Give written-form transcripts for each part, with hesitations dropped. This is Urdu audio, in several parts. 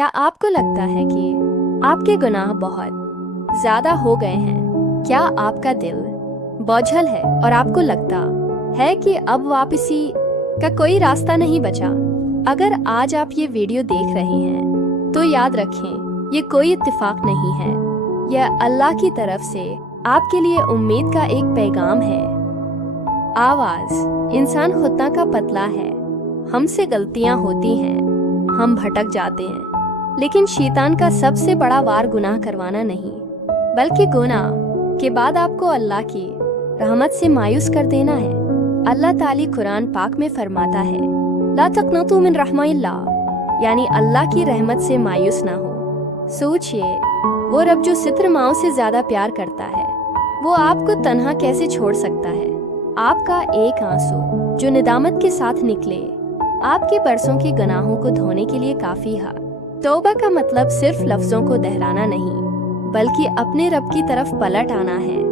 کیا آپ کو لگتا ہے کہ آپ کے گناہ بہت زیادہ ہو گئے ہیں؟ کیا آپ کا دل بوجھل ہے اور آپ کو لگتا ہے کہ اب واپسی کا کوئی راستہ نہیں بچا؟ اگر آج آپ یہ ویڈیو دیکھ رہے ہیں تو یاد رکھیں، یہ کوئی اتفاق نہیں ہے، یہ اللہ کی طرف سے آپ کے لیے امید کا ایک پیغام ہے۔ آواز انسان خطا کا پتلا ہے، ہم سے غلطیاں ہوتی ہیں، ہم بھٹک جاتے ہیں، لیکن شیطان کا سب سے بڑا وار گناہ کروانا نہیں، بلکہ گناہ کے بعد آپ کو اللہ کی رحمت سے مایوس کر دینا ہے۔ اللہ تعالی قرآن پاک میں فرماتا ہے، لا تقنطوا من رحمہ اللہ، یعنی اللہ کی رحمت سے مایوس نہ ہو۔ سوچئے، وہ رب جو ستر ماؤں سے زیادہ پیار کرتا ہے، وہ آپ کو تنہا کیسے چھوڑ سکتا ہے؟ آپ کا ایک آنسو جو ندامت کے ساتھ نکلے، آپ کے برسوں کے گناہوں کو دھونے کے لیے کافی ہے۔ توبہ کا مطلب صرف لفظوں کو دہرانا نہیں، بلکہ اپنے رب کی طرف پلٹ آنا ہے۔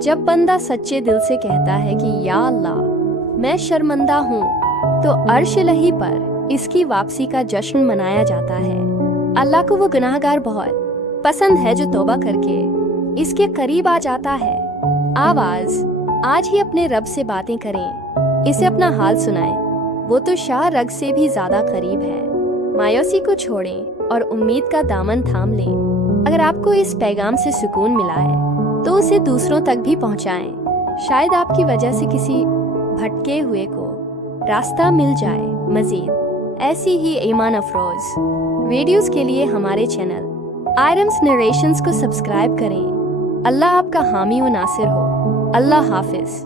جب بندہ سچے دل سے کہتا ہے کہ یا اللہ، میں شرمندہ ہوں، تو عرش الہی پر اس کی واپسی کا جشن منایا جاتا ہے۔ اللہ کو وہ گناہگار بہت پسند ہے جو توبہ کر کے اس کے قریب آ جاتا ہے۔ آواز آج ہی اپنے رب سے باتیں کریں، اسے اپنا حال سنائیں، وہ تو شاہ رگ سے بھی زیادہ قریب ہے۔ مایوسی کو چھوڑیں اور امید کا دامن تھام لیں۔ اگر آپ کو اس پیغام سے سکون ملا ہے تو اسے دوسروں تک بھی پہنچائیں، شاید آپ کی وجہ سے کسی بھٹکے ہوئے کو راستہ مل جائے۔ مزید ایسی ہی ایمان افروز ویڈیوز کے لیے ہمارے چینل آئرمز نریشنز کو سبسکرائب کریں۔ اللہ آپ کا حامی و ناصر ہو۔ اللہ حافظ۔